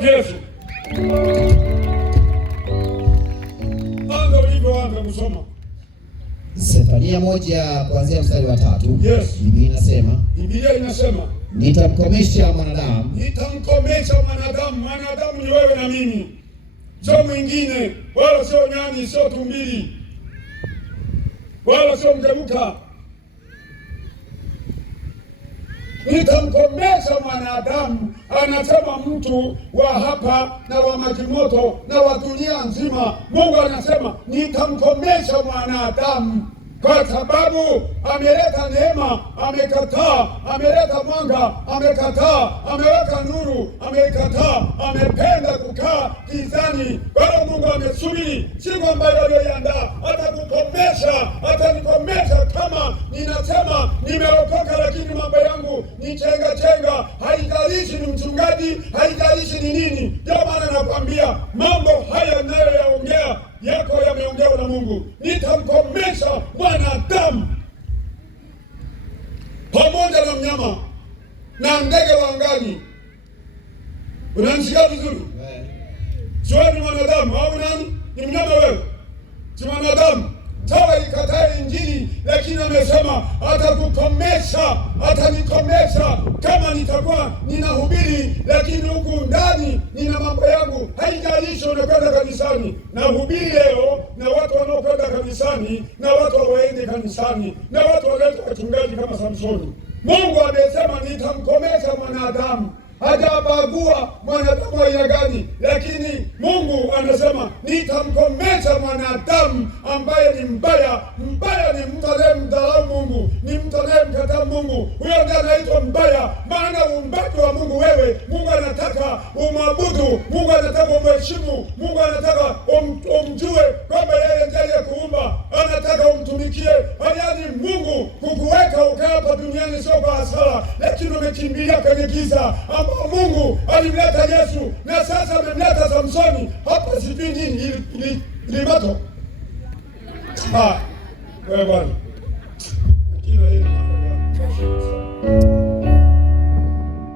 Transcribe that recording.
Yesu. Anza ulivyoanza kusoma. Sefania 1 kuanzia mstari wa 3. Yes. Biblia inasema nitamkomesha mwanadamu. Nitamkomesha mwanadamu. Mwanadamu ni wewe na mimi, sio mwingine, wala sio nyani, sio tumbili, wala sio mgeruka. Nitamkomesha mwanadamu, anasema mtu wa hapa na wa Majimoto na wa dunia nzima. Mungu anasema nitamkomesha mwanadamu kwa sababu ameleta neema, amekataa. Ameleta mwanga, amekataa. Ameweka nuru, amekataa. Amependa kukaa gizani. Bwana Mungu amesubiri siku ambayo aliyoiandaa. Atakukomesha, atanikomesha kama ninasema nimeokoka, lakini mambo yangu ni chenga. Haijalishi ni mchungaji, haijalishi ni nini. Ndio maana nakwambia mambo haya ninayoyaongea yako yameongewa na Mungu. Nitamkomesha mwanadamu pamoja na mnyama na ndege wa angani. Unanisikia vizuri? Sio ni mwanadamu au nani? Ni mnyama wewe? Si mwanadamu. Sawa, ikatae Injili, lakini amesema atakukomesha, atanikomesha kama nitakuwa ninahubiri, lakini huku ndani nina mambo yangu. Haijalishi unakwenda kanisani, nahubiri leo na watu wanaokwenda kanisani na watu hawaendi kanisani na watu wanaitwa wachungaji kama Samsoni. Mungu amesema nitamkomesha mwanadamu. Hajabagua mwanadamu aina gani, lakini Mungu anasema nitamkomesha mwanadamu ambaye ni mbaya. Mbaya ni mtu anayemdharau Mungu, ni mtu anayemkataa Mungu. Huyo ndiye anaitwa mbaya, maana uumbaji wa Mungu wewe, Mungu anataka umwabudu, Mungu anataka umheshimu, Mungu anataka umjue kwamba yeye ndiye aliyekuumba, anataka umtumikie. Yaani Mungu kukuweka ukaa hapa duniani sio kwa hasara, lakini umekimbilia kwenye giza. Mungu alimleta Yesu na sasa amemleta Samsoni hapa, sijui nini ilimato. Wewe bwana